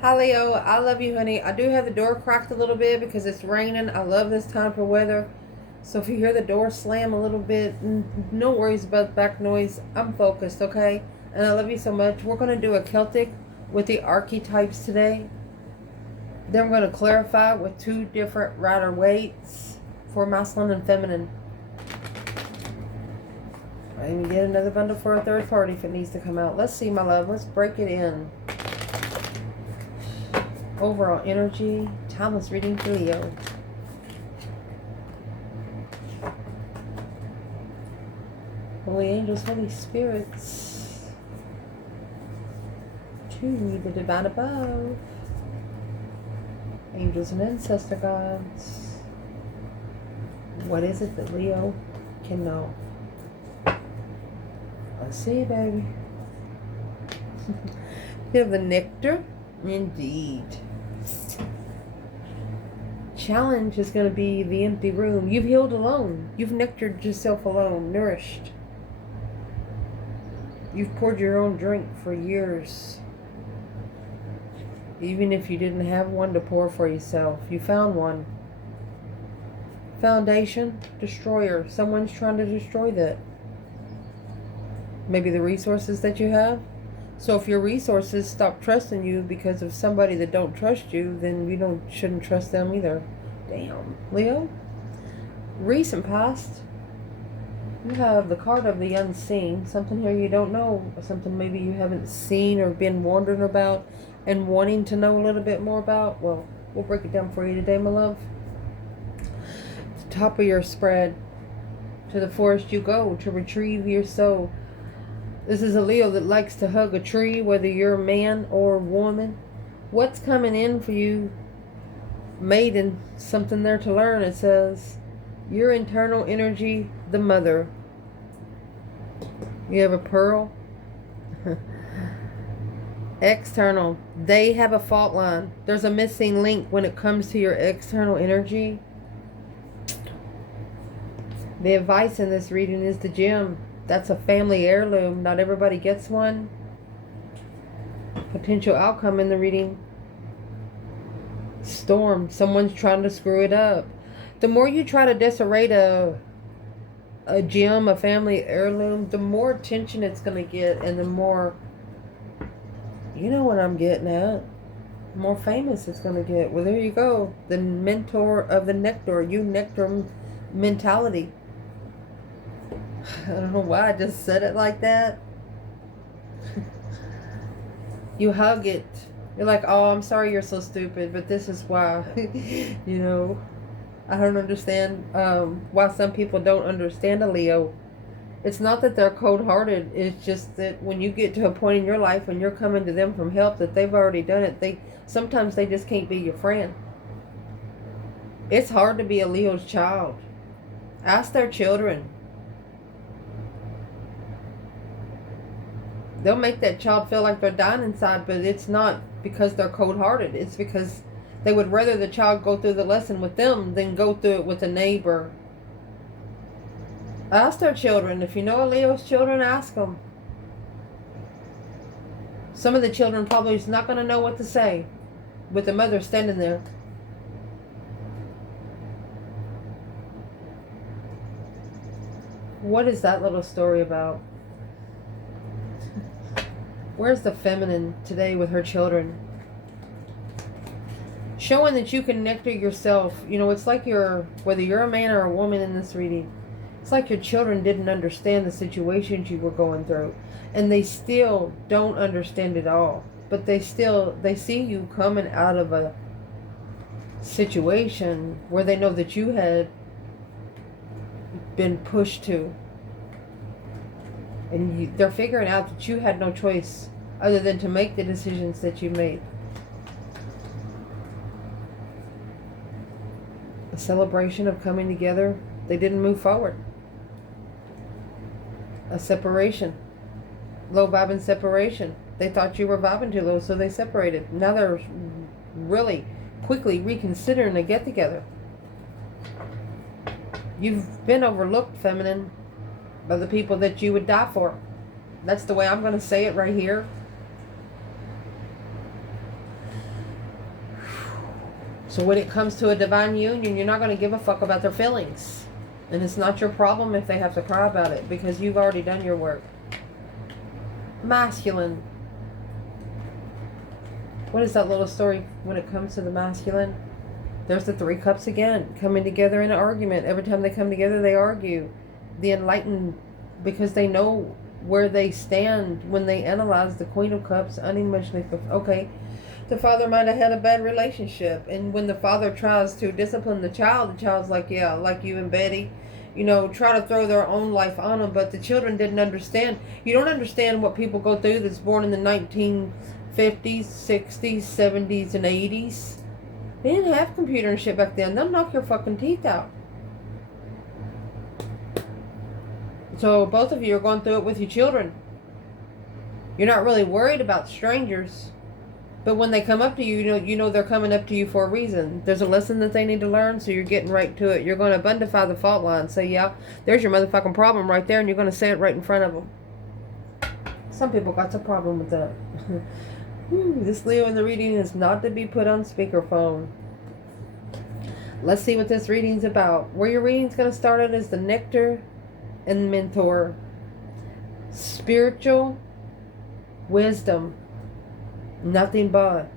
Hi Leo, I love you, honey. I do have the door cracked a little bit because it's raining. I love this time for weather. So if you hear the door slam a little bit, no worries about back noise. I'm focused, okay? And I love you so much. We're going to do a Celtic with the archetypes today. Then we're going to clarify with two different rider weights for masculine and feminine. I even get another bundle for a third party if it needs to come out. Let's see, my love. Let's break it in. Overall energy, timeless reading for Leo. Holy angels, holy spirits, to the divine above, angels and ancestor gods. What is it that Leo can know? Let's see, baby. You have the nectar. Indeed. Challenge is going to be the empty room. You've healed alone. You've nectared yourself alone, nourished. You've poured your own drink for years. Even if you didn't have one to pour for yourself, you found one. Foundation, destroyer. Someone's trying to destroy that. Maybe the resources that you have. So if your resources stop trusting you because of somebody that don't trust you, then you shouldn't trust them either. Damn. Leo, recent past, you have the card of the unseen. Something here you don't know. Something maybe you haven't seen or been wondering about and wanting to know a little bit more about. Well, we'll break it down for you today, my love. The top of your spread. To the forest you go to retrieve your soul. This is a Leo that likes to hug a tree, whether you're a man or a woman. What's coming in for you, maiden? Something there to learn. It says, your internal energy, the mother. You have a pearl. External. They have a fault line. There's a missing link when it comes to your external energy. The advice in this reading is the gem. That's a family heirloom. Not everybody gets one. Potential outcome in the reading. Storm. Someone's trying to screw it up. The more you try to disarray a gem, a family heirloom, the more attention it's going to get, and the more, you know what I'm getting at, the more famous it's going to get. Well, there you go. The mentor of the nectar. You nectar mentality. I don't know why I just said it like that. You hug it. You're like, oh, I'm sorry you're so stupid, but this is why. You know, I don't understand why some people don't understand a Leo. It's not that they're cold-hearted. It's just that when you get to a point in your life when you're coming to them from help that they've already done it, sometimes they just can't be your friend. It's hard to be a Leo's child. Ask their children. They'll make that child feel like they're dying inside, but it's not because they're cold-hearted. It's because they would rather the child go through the lesson with them than go through it with a neighbor. Ask their children. If you know a Leo's children, ask them. Some of the children probably is not going to know what to say with the mother standing there. What is that little story about? Where's the feminine today with her children? Showing that you can nectar yourself. You know, it's like whether you're a man or a woman in this reading, it's like your children didn't understand the situations you were going through. And they still don't understand it all. But they see you coming out of a situation where they know that you had been pushed to. And they're figuring out that you had no choice other than to make the decisions that you made. A celebration of coming together. They didn't move forward. A separation. Low vibing separation. They thought you were vibing too low, so they separated. Now they're really quickly reconsidering a get together. You've been overlooked, feminine, by the people that you would die for. That's the way I'm going to say it right here. So when it comes to a divine union, you're not going to give a fuck about their feelings. And it's not your problem if they have to cry about it, because you've already done your work. Masculine. What is that little story when it comes to the masculine? There's the 3 cups again, coming together in an argument. Every time they come together, they argue. The enlightened, because they know where they stand when they analyze the Queen of Cups unemotionally. Okay, the father might have had a bad relationship, and when the father tries to discipline the child's like, yeah, like you and Betty, you know, try to throw their own life on them. But the children didn't understand. You don't understand what people go through that's born in the 1950s, 60s, 70s, and 80s. They didn't have computer and shit back then. They'll knock your fucking teeth out. So both of you are going through it with your children. You're not really worried about strangers. But when they come up to you, you know they're coming up to you for a reason. There's a lesson that they need to learn, so you're getting right to it. You're going to abundify the fault line. Say, yeah, there's your motherfucking problem right there, and you're going to say it right in front of them. Some people got a problem with that. This Leo in the reading is not to be put on speakerphone. Let's see what this reading's about. Where your reading's going to start at is the nectar and mentor. Spiritual wisdom. Nothing but.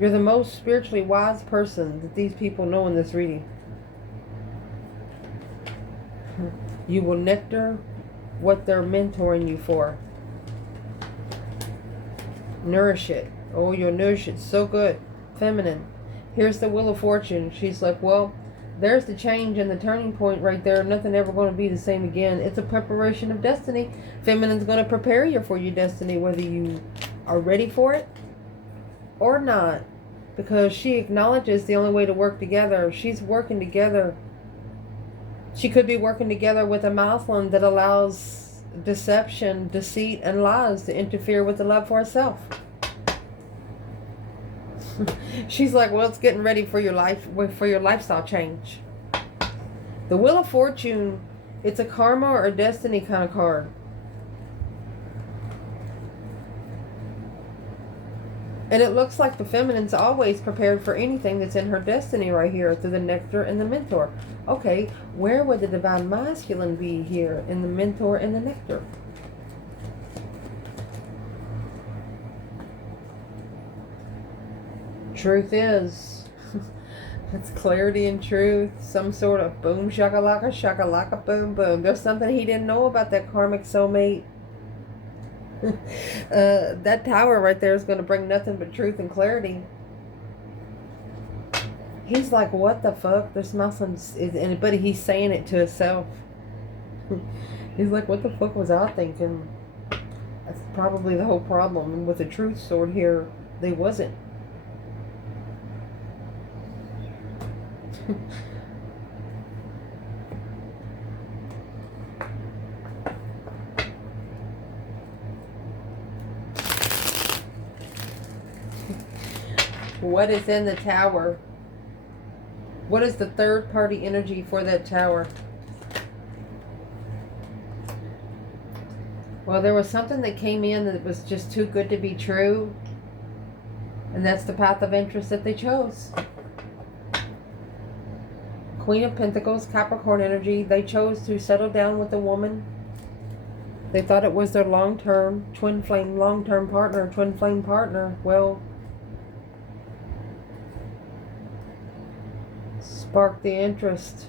You're the most spiritually wise person that these people know in this reading. You will nectar what they're mentoring you for. Nourish it. Oh, you'll nourish it so good. Feminine. Here's the Wheel of Fortune. She's like, well, there's the change and the turning point right there. Nothing ever going to be the same again. It's a preparation of destiny. Feminine's going to prepare you for your destiny, whether you are ready for it or not. Because she acknowledges the only way to work together. She's working together. She could be working together with a masculine that allows deception, deceit, and lies to interfere with the love for herself. She's like, well, it's getting ready for your life, for your lifestyle change. The Wheel of Fortune, it's a karma or a destiny kind of card. And it looks like the feminine's always prepared for anything that's in her destiny right here through the nectar and the mentor. Okay, where would the divine masculine be here in the mentor and the nectar? Truth is, it's clarity and truth. Some sort of boom shakalaka boom boom. There's something he didn't know about that karmic soulmate. That tower right there is going to bring nothing but truth and clarity. He's like, what the fuck? This Muslims is anybody? He's saying it to himself. He's like, what the fuck was I thinking? That's probably the whole problem. And with the truth sword here, they wasn't. What is in the tower? What is the third party energy for that tower? Well, there was something that came in that was just too good to be true. And that's the path of interest that they chose. Queen of Pentacles, Capricorn energy. They chose to settle down with a woman. They thought it was their long-term twin flame, long-term partner, twin flame partner. Well, spark the interest.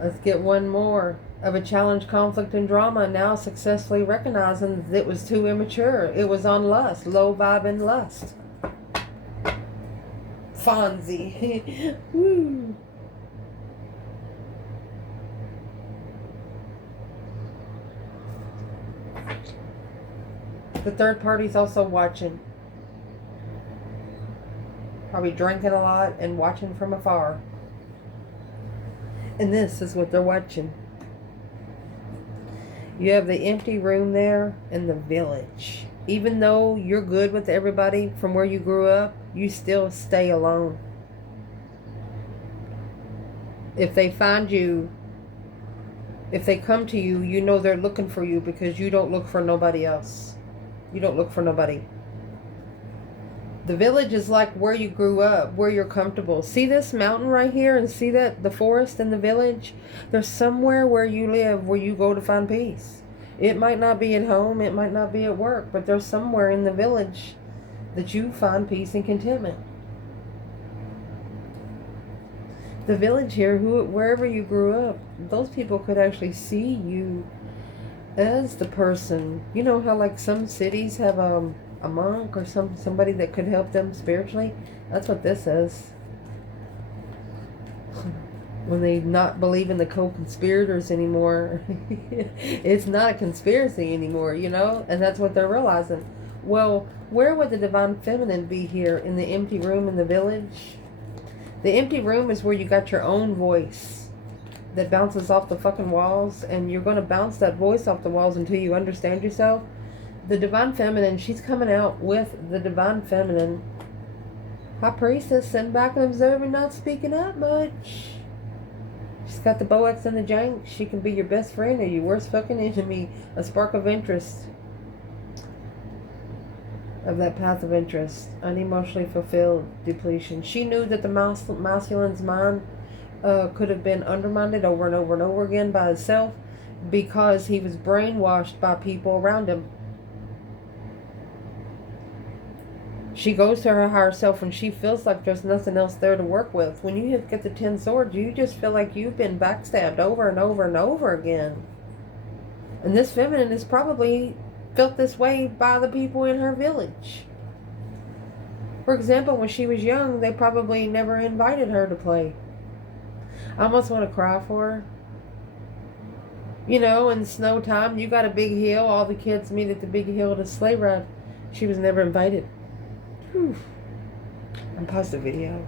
Let's get one more. Of a challenge, conflict, and drama, now successfully recognizing that it was too immature. It was on lust, low vibe and lust. Fonzie. Woo. The third party's also watching. Probably drinking a lot and watching from afar. And this is what they're watching. You have the empty room there in the village. Even though you're good with everybody from where you grew up, you still stay alone. If they find you, if they come to you, you know they're looking for you because you don't look for nobody else. You don't look for nobody. The village is like where you grew up, where you're comfortable. See this mountain right here and see that the forest and the village? There's somewhere where you live where you go to find peace. It might not be at home, it might not be at work, but there's somewhere in the village that you find peace and contentment. The village here, wherever you grew up, those people could actually see you as the person. You know how like some cities have a monk or somebody that could help them spiritually? That's what this is. When they not believe in the co-conspirators anymore, it's not a conspiracy anymore, you know? And that's what they're realizing. Well, where would the divine feminine be here? In the empty room in the village? The empty room is where you got your own voice that bounces off the fucking walls, and you're going to bounce that voice off the walls until you understand yourself. The divine feminine, she's coming out with the divine feminine. High priestess, sitting back and observing, not speaking up much. She's got the boax and the jank. She can be your best friend or your worst fucking enemy. A spark of interest. Of that path of interest. Unemotionally fulfilled depletion. She knew that the masculine's mind could have been undermined over and over and over again by itself because he was brainwashed by people around him. She goes to her higher self when she feels like there's nothing else there to work with. When you get the 10 swords, you just feel like you've been backstabbed over and over and over again. And this feminine is probably felt this way by the people in her village. For example, when she was young, they probably never invited her to play. I almost want to cry for her. You know, in snow time, you got a big hill. All the kids meet at the big hill to sleigh ride. She was never invited. And pause the video.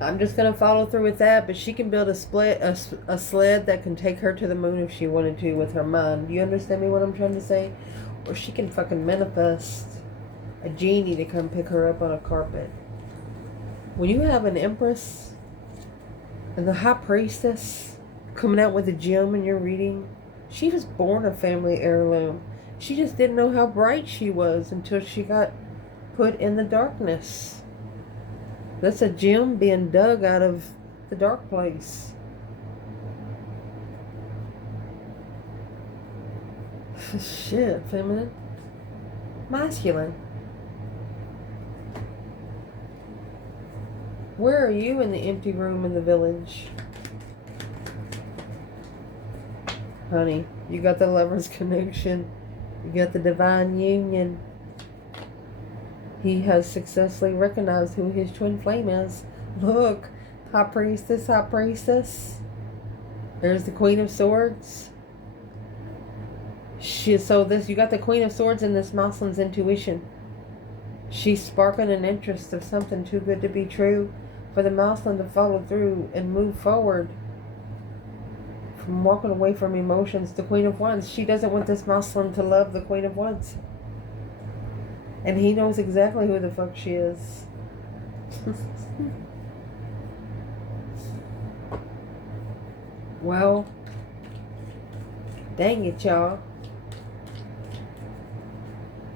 I'm just going to follow through with that, but she can build a sled that can take her to the moon if she wanted to with her mind. Do you understand me what I'm trying to say? Or she can fucking manifest a genie to come pick her up on a carpet. When you have an empress and the high priestess coming out with a gem in your reading, she was born a family heirloom. She just didn't know how bright she was until she got put in the darkness. That's a gem being dug out of the dark place. Shit, feminine. Masculine. Where are you in the empty room in the village? Honey, you got the lover's connection. You got the divine union. He has successfully recognized who his twin flame is. Look, high priestess, high priestess. There's the Queen of Swords. You got the Queen of Swords in this Muslim's intuition. She's sparking an interest of something too good to be true for the Muslim to follow through and move forward. From walking away from emotions, the Queen of Wands. She doesn't want this Muslim to love the Queen of Wands. And he knows exactly who the fuck she is. Well, dang it, y'all.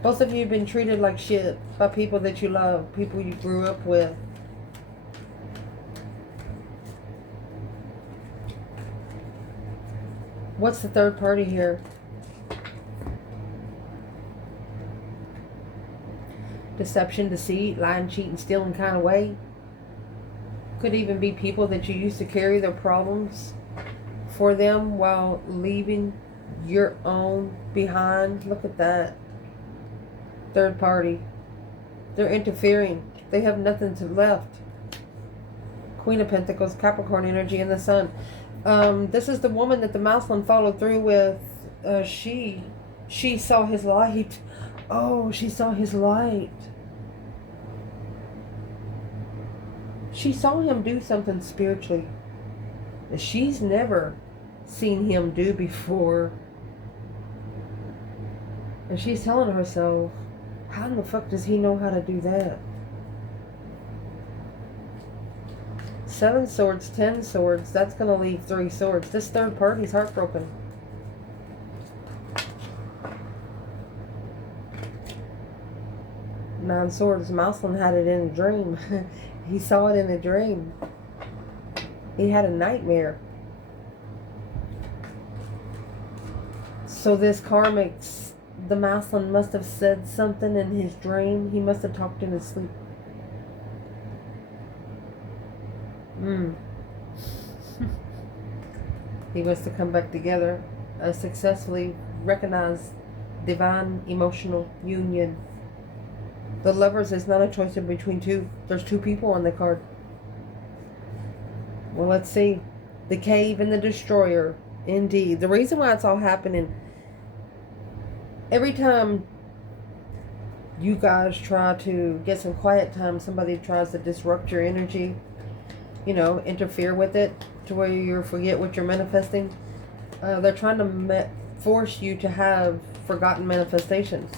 Both of you have been treated like shit by people that you love, people you grew up with. What's the third party here? Deception, deceit, lying, cheating, stealing kind of way. Could even be people that you used to carry their problems for them while leaving your own behind. Look at that. Third party. They're interfering. They have nothing to left. Queen of Pentacles, Capricorn energy, and the Sun. This is the woman that the Muslim followed through with. She saw his light. Oh, she saw his light. She saw him do something spiritually that she's never seen him do before. And she's telling herself, how in the fuck does he know how to do that? 7 swords, 10 swords. That's going to leave 3 swords. This third party's heartbroken. Nine Swords. Mousland had it in a dream. He saw it in a dream. He had a nightmare. So this Karmic, the Mousland must have said something in his dream. He must have talked in his sleep. He must have come back together, successfully recognized divine emotional union. The Lovers is not a choice in between two. There's two people on the card. Well, let's see. The Cave and the Destroyer. Indeed. The reason why it's all happening, every time you guys try to get some quiet time, somebody tries to disrupt your energy, interfere with it to where you forget what you're manifesting. They're trying to force you to have forgotten manifestations.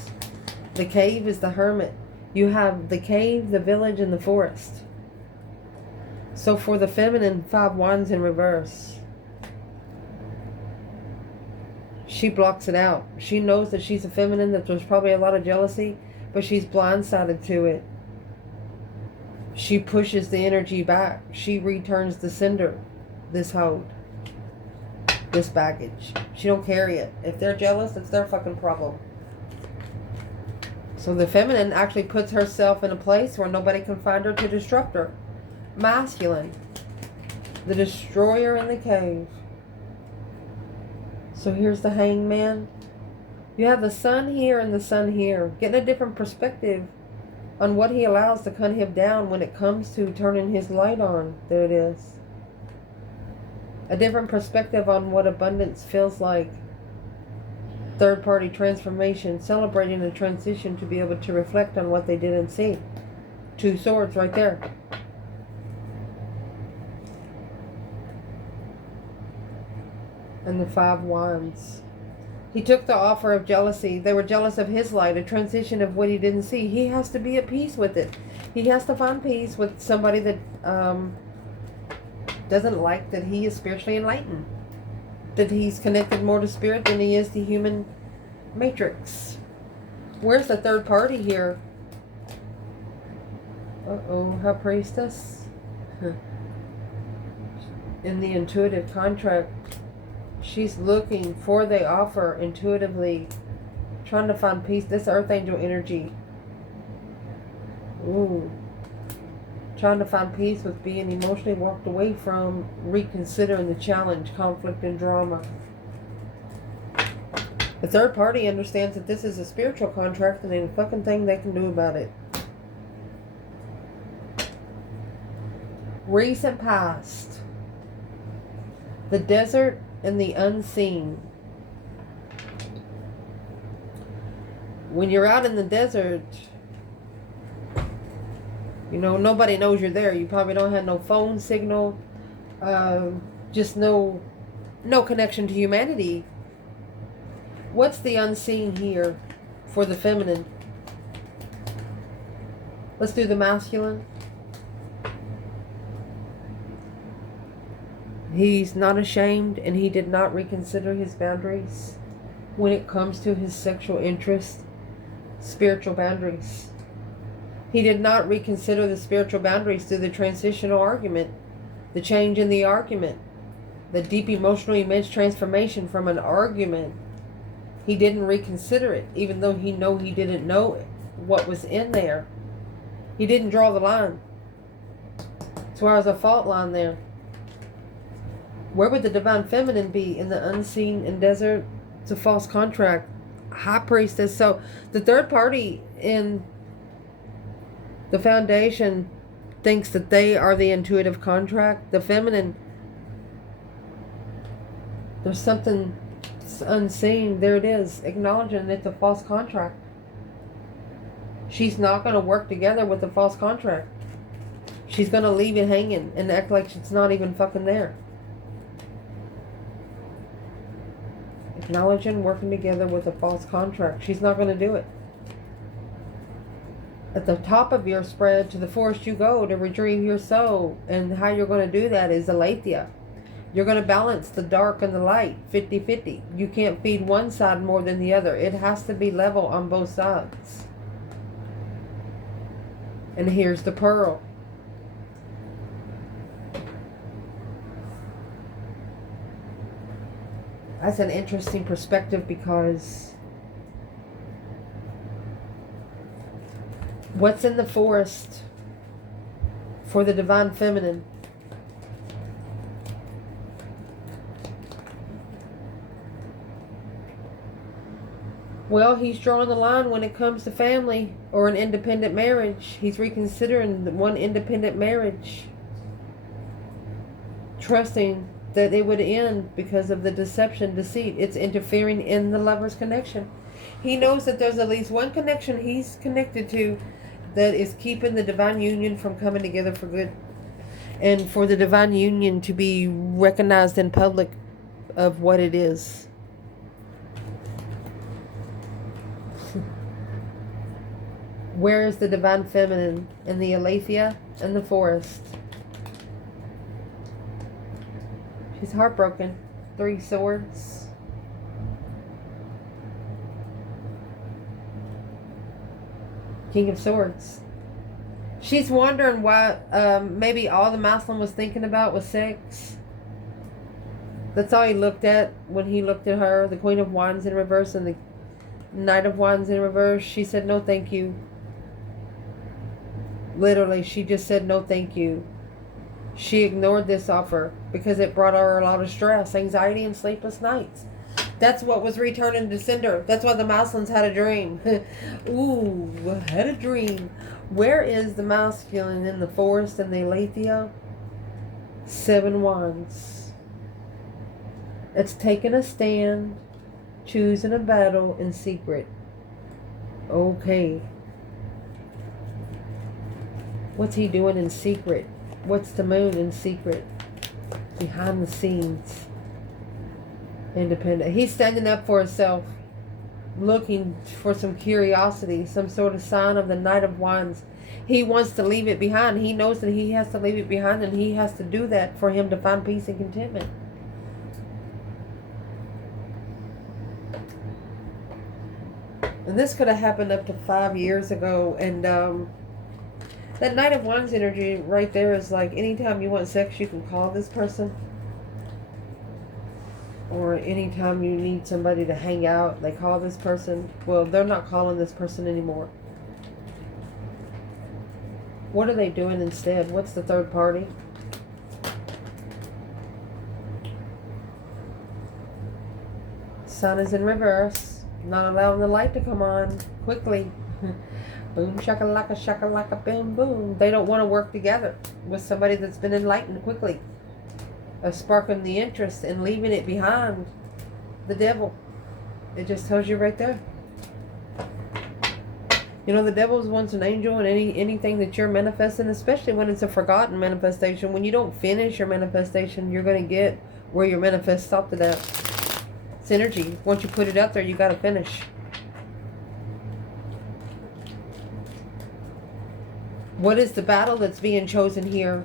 The Cave is the Hermit. You have the cave, the village, and the forest. So for the feminine, 5 wands in reverse. She blocks it out. She knows that she's a feminine, that there's probably a lot of jealousy, but she's blindsided to it. She pushes the energy back. She returns the sender, this hold, this baggage. She don't carry it. If they're jealous, it's their fucking problem. So the feminine actually puts herself in a place where nobody can find her to disrupt her. Masculine, the Destroyer in the Cave. So here's the Hangman. You have the Sun here and the Sun here. Getting a different perspective on what he allows to cut him down when it comes to turning his light on. There it is. A different perspective on what abundance feels like. Third-party transformation, celebrating a transition to be able to reflect on what they didn't see. 2 swords right there. And the 5 wands. He took the offer of jealousy. They were jealous of his light, a transition of what he didn't see. He has to be at peace with it. He has to find peace with somebody that doesn't like that he is spiritually enlightened. That he's connected more to spirit than he is to human matrix. Where's the third party here? High Priestess. In the intuitive contract, she's looking for the offer intuitively, trying to find peace. This Earth Angel energy. Ooh. Trying to find peace with being emotionally walked away from, reconsidering the challenge, conflict, and drama. The third party understands that this is a spiritual contract and ain't a fucking thing they can do about it. Recent past. The desert and the unseen. When you're out in the desert, nobody knows you're there. You probably don't have no phone signal. Just no connection to humanity. What's the unseen here for the feminine? Let's do the masculine. He's not ashamed, and he did not reconsider his boundaries when it comes to his sexual interest, spiritual boundaries. He did not reconsider the spiritual boundaries through the transitional argument, the change in the argument, the deep emotional immense transformation from an argument. He didn't reconsider it, even though he didn't know what was in there. He didn't draw the line. So there's a fault line there. Where would the divine feminine be in the unseen and desert? It's a false contract. High Priestess. So the third party in the foundation thinks that they are the intuitive contract. The feminine, there's something unseen. There it is. Acknowledging it's a false contract. She's not going to work together with a false contract. She's going to leave it hanging and act like it's not even fucking there. Acknowledging working together with a false contract. She's not going to do it. At the top of your spread, to the forest you go to retrieve your soul. And how you're going to do that is aletheia. You're going to balance the dark and the light, 50-50. You can't feed one side more than the other. It has to be level on both sides. And here's the pearl. That's an interesting perspective, because what's in the forest for the divine feminine? Well, he's drawing the line when it comes to family or an independent marriage. He's reconsidering the one independent marriage, trusting that it would end because of the deception, deceit. It's interfering in the lover's connection. He knows that there's at least one connection he's connected to that is keeping the divine union from coming together for good, and for the divine union to be recognized in public of what it is. Where is the divine feminine? In the aletheia and the forest. She's heartbroken. 3 swords. King of Swords. She's wondering why maybe all the Muslim was thinking about was sex. That's all he looked at when he looked at her. The Queen of Wands in reverse and the Knight of Wands in reverse. She said, no thank you. Literally, she just said, no thank you. She ignored this offer because it brought her a lot of stress, anxiety, and sleepless nights. That's what was returning to sender. That's why the Muslims had a dream. Ooh, had a dream. Where is the masculine in the forest and the aletheia? 7 wands. It's taking a stand, choosing a battle in secret. Okay. What's he doing in secret? What's the moon in secret? Behind the scenes. Independent. He's standing up for himself. Looking for some curiosity. Some sort of sign of the Knight of Wands. He wants to leave it behind. He knows that he has to leave it behind. And he has to do that for him to find peace and contentment. And this could have happened up to 5 years ago. And that Knight of Wands energy right there is like anytime you want sex, you can call this person. Or anytime you need somebody to hang out, they call this person. Well, they're not calling this person anymore. What are they doing instead? What's the third party? Sun is in reverse. Not allowing the light to come on quickly. Boom, shakalaka, boom, boom. They don't want to work together with somebody that's been enlightened quickly. Sparking the interest and leaving it behind. The devil. It just tells you right there. You know, the devil wants an angel in anything that you're manifesting, especially when it's a forgotten manifestation. When you don't finish your manifestation, you're going to get where your manifest stopped it at. It's energy. Once you put it out there, you got to finish. What is the battle that's being chosen here?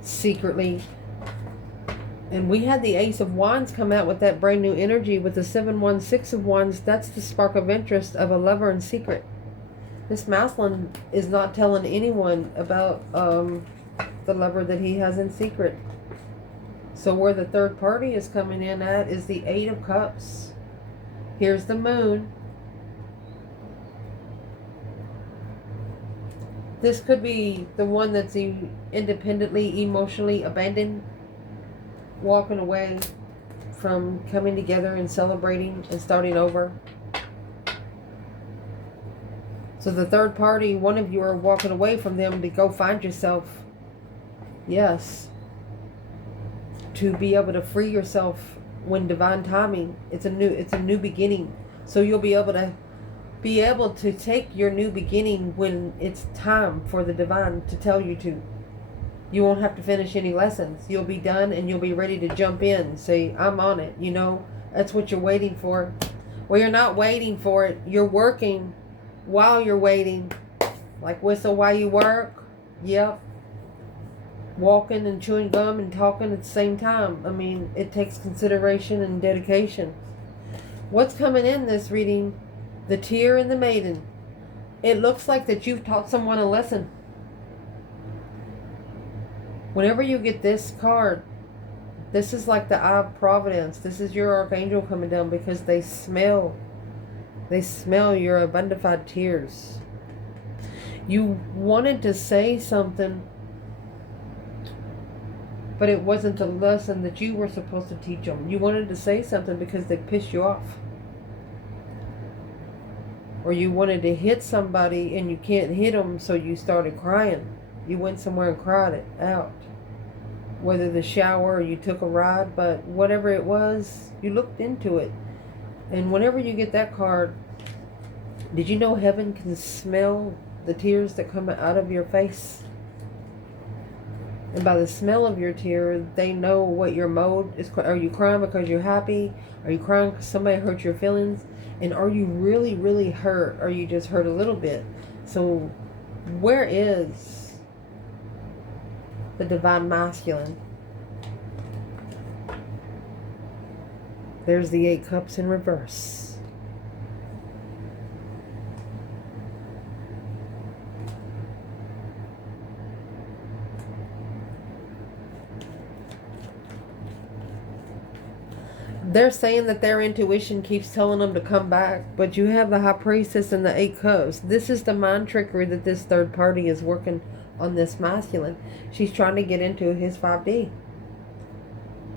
Secretly. And we had the Ace of Wands come out with that brand new energy with the 716 of Wands. That's the spark of interest of a lover in secret. This masculine is not telling anyone about the lover that he has in secret. So where the third party is coming in at is the 8 of Cups. Here's the moon. This could be the one that's independently, emotionally abandoned, walking away from coming together and celebrating and starting over. So the third party, one of you are walking away from them to go find yourself. Yes. To be able to free yourself when divine timing. It's a new beginning. So you'll be able to take your new beginning when it's time for the divine to tell you to. You won't have to finish any lessons. You'll be done and you'll be ready to jump in. Say, I'm on it. You know, that's what you're waiting for. Well, you're not waiting for it. You're working while you're waiting. Like whistle while you work. Yep. Walking and chewing gum and talking at the same time. I mean, it takes consideration and dedication. What's coming in this reading? The tear and the maiden. It looks like that you've taught someone a lesson. Whenever you get this card, this is like the eye of providence. This is your archangel coming down because they smell your abundified tears. You wanted to say something, but it wasn't the lesson that you were supposed to teach them. You wanted to say something because they pissed you off. Or you wanted to hit somebody and you can't hit them, so you started crying. You went somewhere and cried it out. Whether the shower or you took a ride, but whatever it was, you looked into it. And whenever you get that card, did you know heaven can smell the tears that come out of your face? And by the smell of your tear, they know what your mode is. Are you crying because you're happy? Are you crying because somebody hurt your feelings? And are you really, really hurt? Or are you just hurt a little bit? So where is the divine masculine? There's the 8 cups in reverse. They're saying that their intuition keeps telling them to come back, but you have the High Priestess and the 8 cups. This is the mind trickery that this third party is working on this masculine. She's trying to get into his 5D.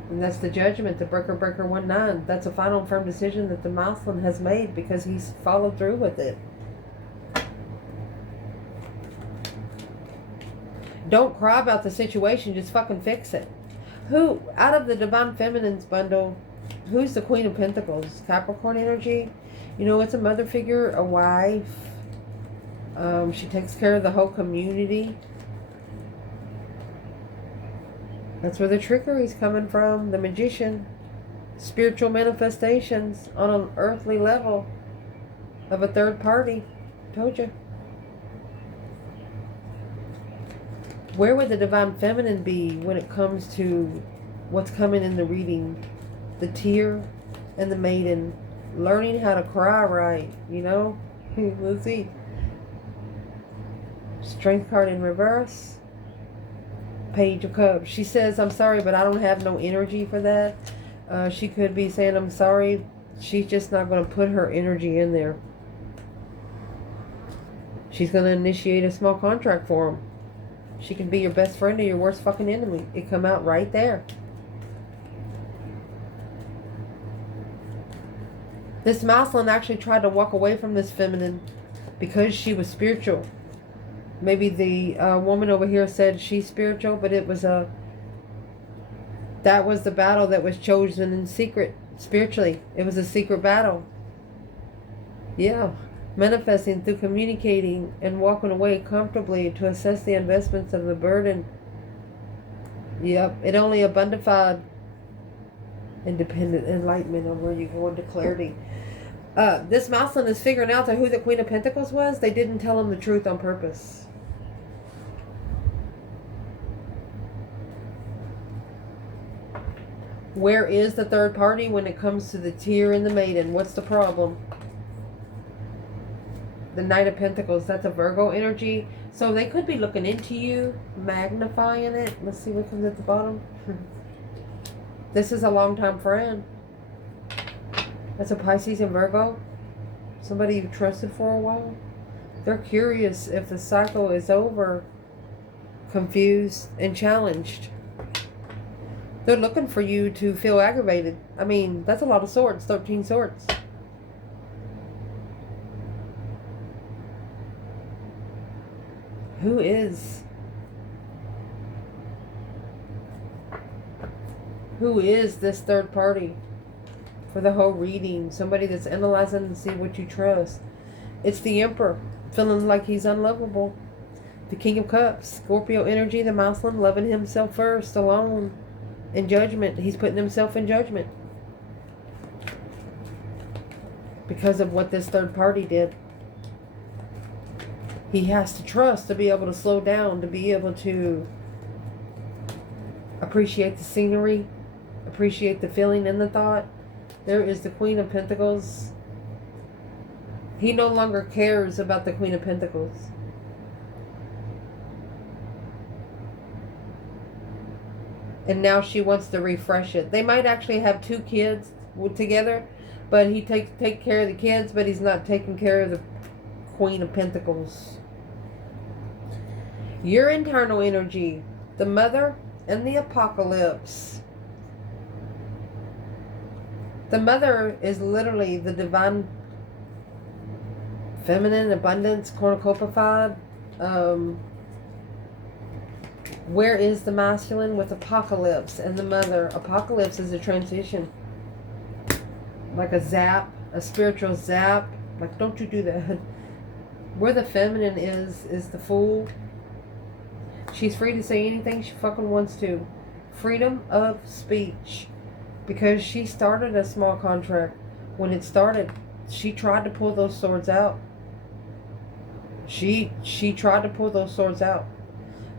And that's the judgment, the breaker 1-9. That's a final and firm decision that the masculine has made because he's followed through with it. Don't cry about the situation, just fucking fix it. Who, out of the Divine Feminine's bundle, who's the Queen of Pentacles? Capricorn energy. You know, it's a mother figure, a wife. She takes care of the whole community. That's where the trickery is coming from. The Magician. Spiritual manifestations on an earthly level of a third party. Told you. Where would the Divine Feminine be when it comes to what's coming in the reading? The tear and the maiden. Learning how to cry right, you know? Let's see. Strength card in reverse. Page of Cups. She says, I'm sorry, but I don't have no energy for that. She could be saying, I'm sorry. She's just not going to put her energy in there. She's going to initiate a small contract for him. She can be your best friend or your worst fucking enemy. It come out right there. This masculine actually tried to walk away from this feminine because she was spiritual. Maybe the woman over here said she's spiritual, but it was that was the battle that was chosen in secret, spiritually. It was a secret battle. Yeah. Manifesting through communicating and walking away comfortably to assess the investments of the burden. Yep. It only abundified independent enlightenment on where you go into clarity. This masculine is figuring out who the Queen of Pentacles was. They didn't tell him the truth on purpose. Where is the third party when it comes to the tear and the maiden? What's the problem? The Knight of Pentacles, that's a Virgo energy. So they could be looking into you, magnifying it. Let's see what comes at the bottom. This is a longtime friend. That's a Pisces and Virgo. Somebody you've trusted for a while. They're curious if the cycle is over, confused and challenged. They're looking for you to feel aggravated. I mean, that's a lot of swords, 13 swords. Who is this third party for the whole reading? Somebody that's analyzing and see what you trust. It's the Emperor, feeling like he's unlovable. The King of Cups, Scorpio energy, the masculine, loving himself first, alone. In judgment. He's putting himself in judgment because of what this third party did. He has to trust to be able to slow down, to be able to appreciate the scenery, appreciate the feeling and the thought. There is the Queen of Pentacles He no longer cares about the Queen of Pentacles. And now she wants to refresh it. They might actually have 2 kids together, but he take care of the kids, but he's not taking care of the Queen of Pentacles. Your internal energy, the Mother and the Apocalypse. The Mother is literally the divine feminine abundance cornucopified. Where is the masculine with Apocalypse and the Mother? Apocalypse is a transition. Like a zap, a spiritual zap. Like, don't you do that. Where the feminine is the Fool. She's free to say anything she fucking wants to. Freedom of speech. Because she started a small contract. When it started, she tried to pull those swords out. She tried to pull those swords out.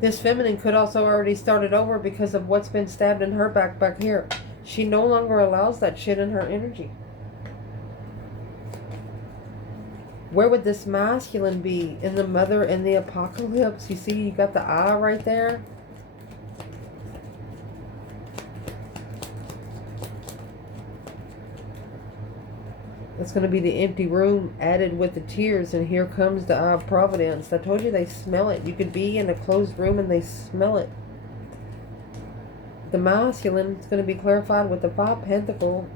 This feminine could also already started over because of what's been stabbed in her back here. She no longer allows that shit in her energy. Where would this masculine be? In the Mother and the Apocalypse. You see, you got the eye right there. It's going to be the empty room added with the tears. And here comes the eye of providence. I told you they smell it. You could be in a closed room and they smell it. The masculine is going to be clarified with the 5 Pentacle.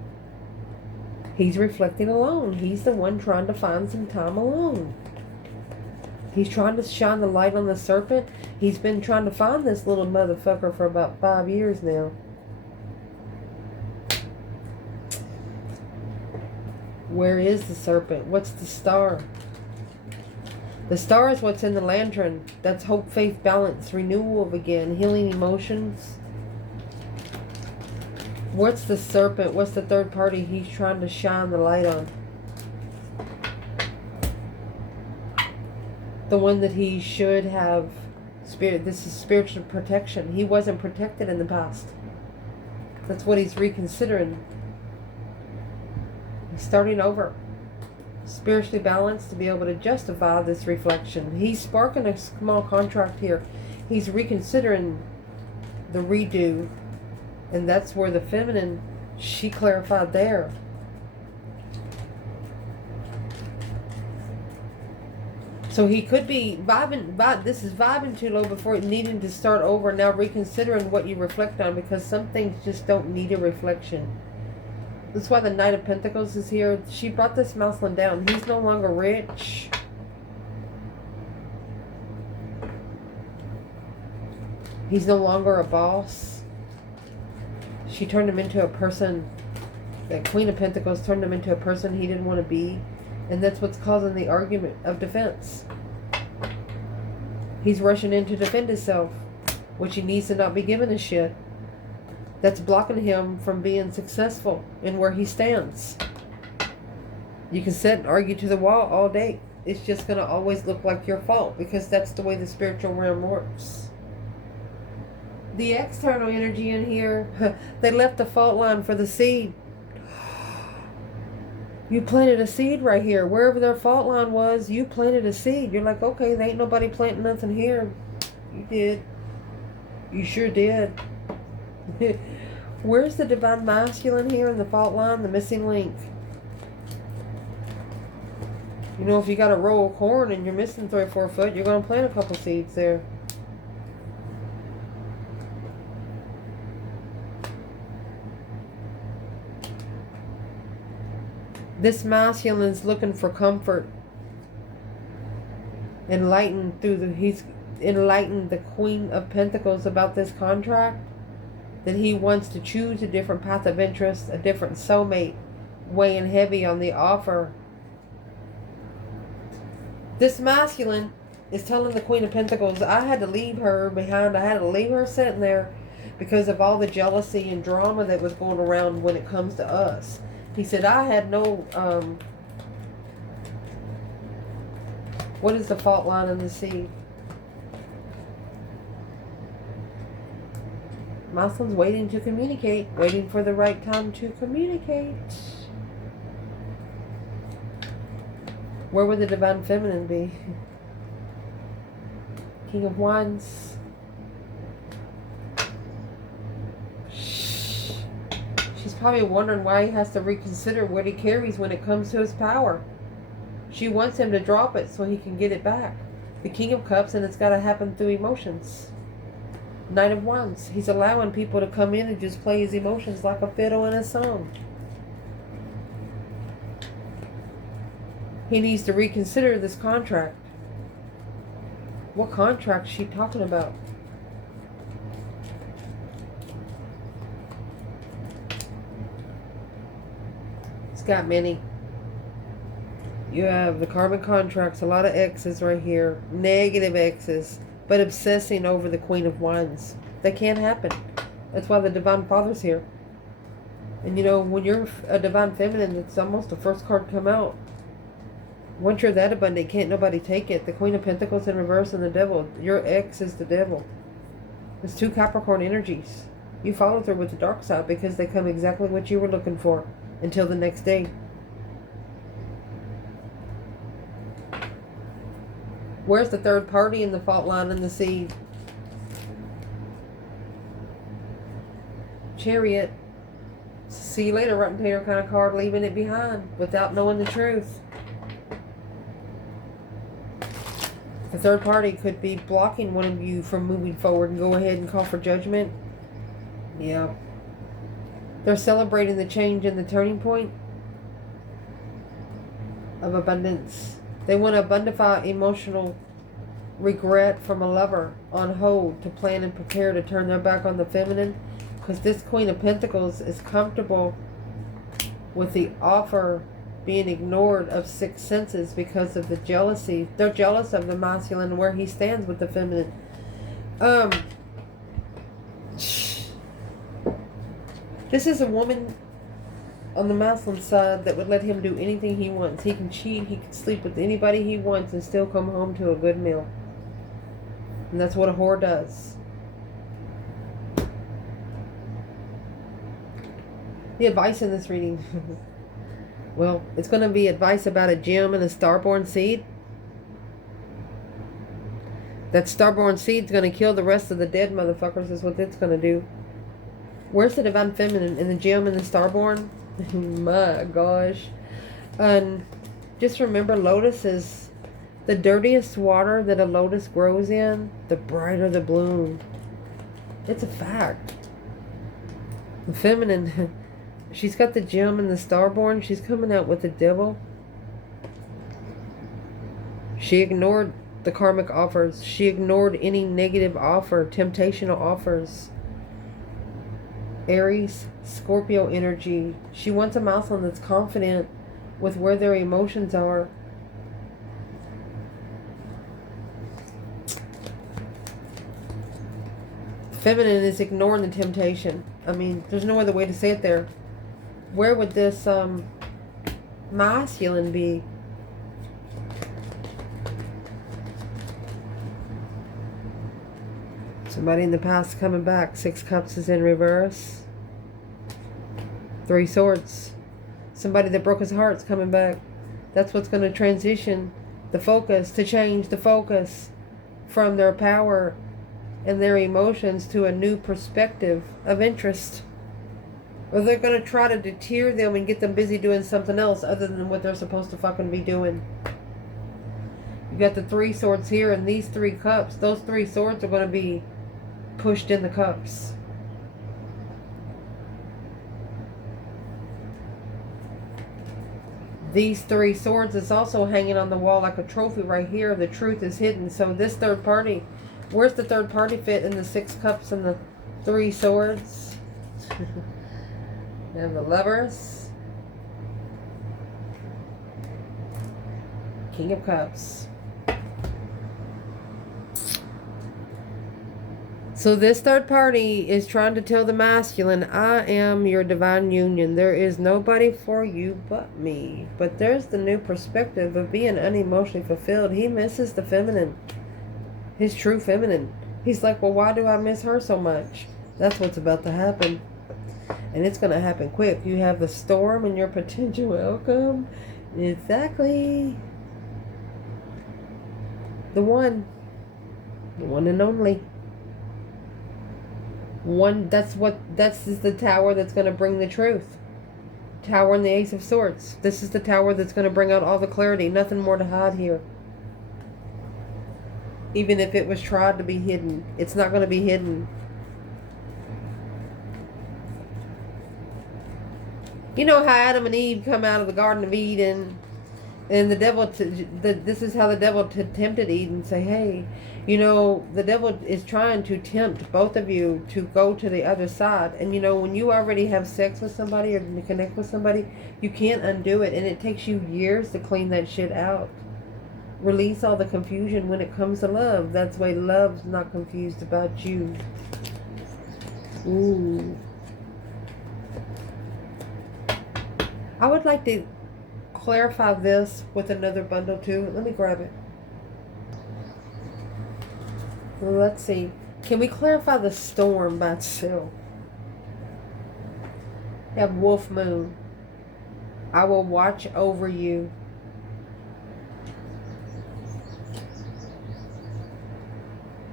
He's reflecting alone. He's the one trying to find some time alone. He's trying to shine the light on the serpent. He's been trying to find this little motherfucker for about 5 years now. Where is the serpent? What's the star? The star is what's in the lantern. That's hope, faith, balance, renewal of again, healing emotions. What's the serpent? What's the third party he's trying to shine the light on? The one that he should have spirit. This is spiritual protection. He wasn't protected in the past. That's what he's reconsidering. He's starting over. Spiritually balanced to be able to justify this reflection. He's sparking a small contract here. He's reconsidering the redo. And that's where the feminine, she clarified there. So he could be vibing, this is vibing too low before needing to start over, now reconsidering what you reflect on, because some things just don't need a reflection. That's why the Knight of Pentacles is here. She brought this masculine down. He's no longer rich. He's no longer a boss. She turned him into a person. That Queen of Pentacles turned him into a person he didn't want to be. And that's what's causing the argument of defense. He's rushing in to defend himself, which he needs to not be given a shit. That's blocking him from being successful in where he stands. You can sit and argue to the wall all day. It's just going to always look like your fault, because that's the way the spiritual realm works. The external energy in here, they left the fault line for the seed. You planted a seed right here. Wherever their fault line was, you planted a seed. You're like, okay, there ain't nobody planting nothing here. You did. You sure did. Where's the divine masculine here in the fault line? The missing link. You know, if you got a row of corn and you're missing 3 or 4 foot, you're going to plant a couple seeds there. This masculine is looking for comfort. Enlightened through the, he's enlightened the Queen of Pentacles about this contract. That he wants to choose a different path of interest, a different soulmate, weighing heavy on the offer. This masculine is telling the Queen of Pentacles, I had to leave her behind. I had to leave her sitting there because of all the jealousy and drama that was going around when it comes to us. He said, I had no, what is the fault line in the sea? Masculine's waiting to communicate, waiting for the right time to communicate. Where would the divine feminine be? King of Wands. She's probably wondering why he has to reconsider what he carries when it comes to his power. She wants him to drop it so he can get it back. The King of Cups, and it's got to happen through emotions. Knight of Wands. He's allowing people to come in and just play his emotions like a fiddle in a song. He needs to reconsider this contract. What contract is she talking about? It's got many. You have the karmic contracts, a lot of X's right here. Negative X's. But obsessing over the Queen of Wands. That can't happen. That's why the Divine Father's here. And you know, when you're a Divine Feminine, it's almost the first card come out. Once you're that abundant, can't nobody take it. The Queen of Pentacles in reverse and the Devil. Your ex is the Devil. It's 2 Capricorn energies. You follow through with the dark side because they come exactly what you were looking for until the next day. Where's the third party in the fault line and the seed? Chariot. See you later, rotten tater kind of card, leaving it behind without knowing the truth. The third party could be blocking one of you from moving forward and go ahead and call for judgment. Yeah. They're celebrating the change and the turning point of abundance. They want to abundify emotional regret from a lover on hold to plan and prepare to turn their back on the feminine. Because this Queen of Pentacles is comfortable with the offer being ignored of 6 senses because of the jealousy. They're jealous of the masculine and where he stands with the feminine. This is a woman on the masculine side that would let him do anything he wants. He can cheat, he can sleep with anybody he wants and still come home to a good meal. And that's what a whore does. The advice in this reading. Well, it's going to be advice about a gem and a starborn seed. That starborn seed's going to kill the rest of the dead motherfuckers is what it's going to do. Where's the divine feminine in the gem and the starborn? My gosh. And just remember, lotus is the dirtiest water that a lotus grows in, the brighter the bloom. It's a fact. The feminine, she's got the gem and the starborn. She's coming out with the Devil. She ignored the karmic offers. She ignored any negative offer, temptational offers. Aries, Scorpio energy. She wants a masculine that's confident with where their emotions are. Feminine is ignoring the temptation. I mean, there's no other way to say it there. Where would this masculine be? Somebody in the past coming back. 6 Cups is in reverse. 3 Swords. Somebody that broke his heart's coming back. That's what's going to transition the focus, to change the focus from their power and their emotions to a new perspective of interest. Or they're going to try to deter them and get them busy doing something else other than what they're supposed to fucking be doing. You got the 3 Swords here and these 3 Cups. Those 3 Swords are going to be pushed in the cups. These 3 Swords is also hanging on the wall like a trophy right here. The truth is hidden. So this third party, where's the third party fit in the 6 Cups and the 3 Swords? And the Lovers. King of Cups. So this third party is trying to tell the masculine, I am your divine union. There is nobody for you but me. But there's the new perspective of being unemotionally fulfilled. He misses the feminine. His true feminine. He's like, well, why do I miss her so much? That's what's about to happen. And it's going to happen quick. You have the storm and your potential outcome. Exactly. The one and only. One, that's the tower that's going to bring the truth. Tower and the Ace of Swords. This is the tower that's going to bring out all the clarity. Nothing more to hide here. Even if it was tried to be hidden, it's not going to be hidden. You know how Adam and Eve come out of the Garden of Eden, and the devil, this is how the devil tempted Eve and say, hey, you know, the devil is trying to tempt both of you to go to the other side. And you know, when you already have sex with somebody or to connect with somebody, you can't undo it. And it takes you years to clean that shit out. Release all the confusion when it comes to love. That's why love's not confused about you. Ooh. I would like to clarify this with another bundle too. Let me grab it. Let's see. Can we clarify the storm by itself? We have Wolf Moon. I will watch over you.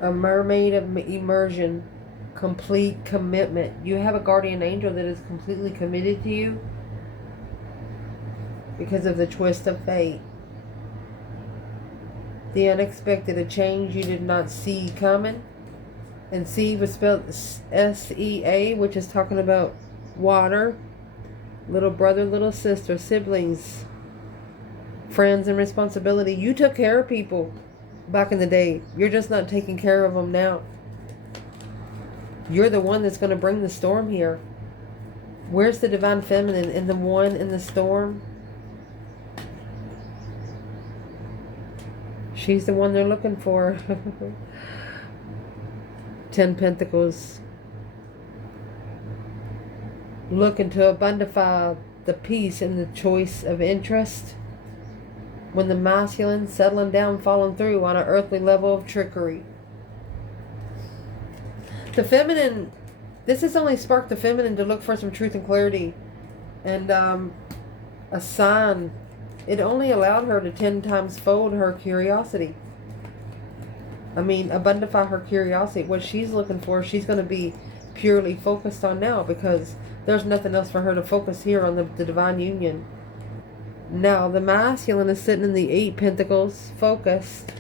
A mermaid of immersion. Complete commitment. You have a guardian angel that is completely committed to you because of the twist of fate. The unexpected, a change you did not see coming. And sea was spelled S-E-A, which is talking about water. Little brother, little sister, siblings, friends, and responsibility. You took care of people back in the day. You're just not taking care of them now. You're the one that's going to bring the storm here. Where's the divine feminine in the one in the storm? She's the one they're looking for. 10 Pentacles. Looking to abundify the peace and the choice of interest. When the masculine settling down, falling through on an earthly level of trickery. The feminine, this has only sparked the feminine to look for some truth and clarity. And a sign. It only allowed her to 10 times fold her curiosity. I mean, abundify her curiosity. What she's looking for, she's going to be purely focused on now, because there's nothing else for her to focus here on the divine union. Now, the masculine is sitting in the 8 Pentacles, focused.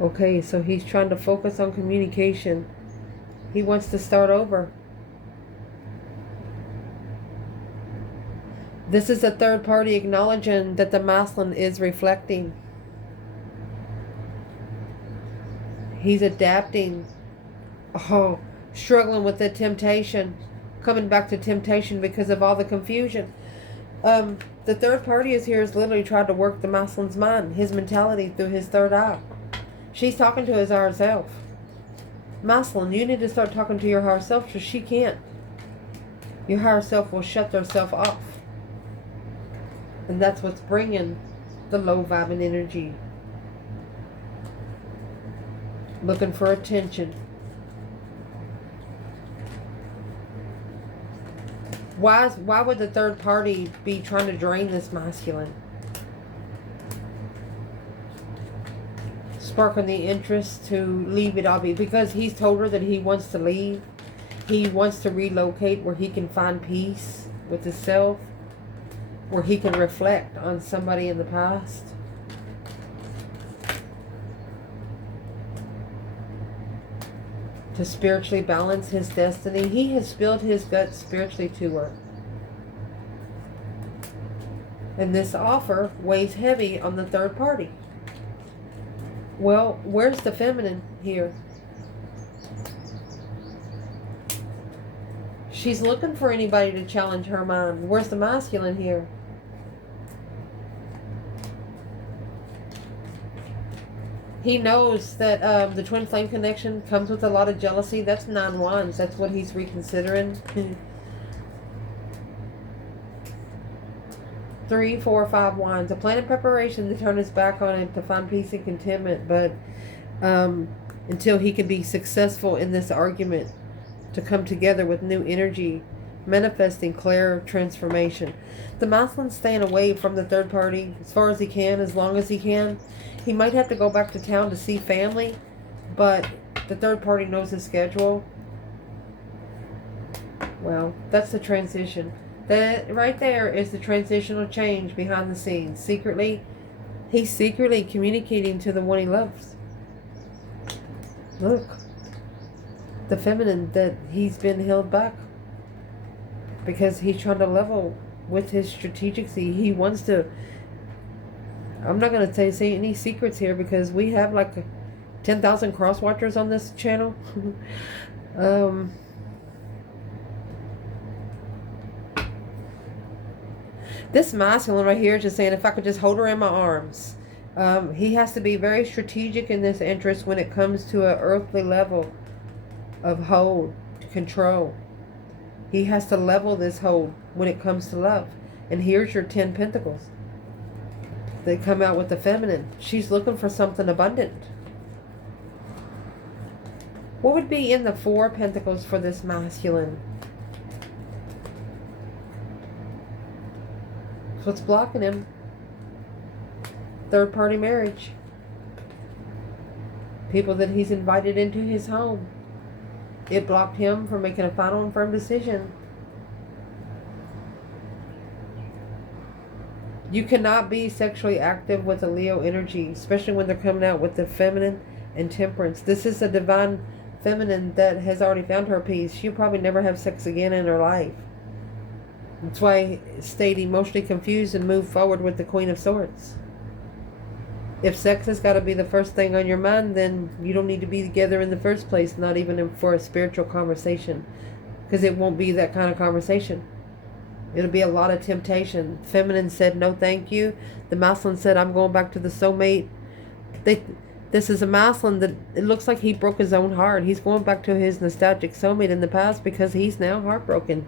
Okay, so he's trying to focus on communication. He wants to start over. This is a third party acknowledging that the masculine is reflecting. He's adapting. Oh, struggling with the temptation. Coming back to temptation because of all the confusion. The third party is here has literally tried to work the masculine's mind, his mentality through his third eye. She's talking to his higher self. Masculine, you need to start talking to your higher self, because she can't. Your higher self will shut herself off. And that's what's bringing the low vibing energy. Looking for attention. Why would the third party be trying to drain this masculine? Sparking the interest to leave it all be. Because he's told her that he wants to leave. He wants to relocate where he can find peace with himself. Where he can reflect on somebody in the past. To spiritually balance his destiny. He has spilled his guts spiritually to her. And this offer weighs heavy on the third party. Well, where's the feminine here? She's looking for anybody to challenge her mind. Where's the masculine here? He knows that the twin flame connection comes with a lot of jealousy. That's 9 wands. That's what he's reconsidering. 3, 4, 5 wands. A plan of preparation to turn his back on him to find peace and contentment. But until he can be successful in this argument, to come together with new energy manifesting clear transformation. The masculine's staying away from the third party as far as he can, as long as he can. He might have to go back to town to see family, but the third party knows his schedule. Well, that's the transition. That right there is the transitional change behind the scenes. Secretly, he's secretly communicating to the one he loves. Look, the feminine that he's been held back because he's trying to level with his strategicy. He wants to. I'm not going to say any secrets here because we have like 10,000 cross watchers on this channel. This masculine right here is just saying if I could just hold her in my arms. He has to be very strategic in this interest when it comes to an earthly level of hold, control. He has to level this hold when it comes to love. And here's your 10 pentacles. They come out with the feminine. She's looking for something abundant. What would be in the 4 pentacles for this masculine? What's blocking him? Third party marriage. People that he's invited into his home. It blocked him from making a final and firm decision. You cannot be sexually active with a Leo energy, especially when they're coming out with the feminine and temperance. This is a divine feminine that has already found her peace. She'll probably never have sex again in her life. That's why stayed emotionally confused and move forward with the Queen of Swords. If sex has got to be the first thing on your mind, then you don't need to be together in the first place, not even for a spiritual conversation. Because it won't be that kind of conversation. It'll be a lot of temptation. Feminine said, no thank you. The masculine said, I'm going back to the soulmate. This is a masculine that it looks like he broke his own heart. He's going back to his nostalgic soulmate in the past because he's now heartbroken.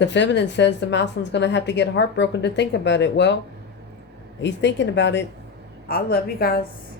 The feminine says the masculine's going to have to get heartbroken to think about it. Well, he's thinking about it. I love you guys.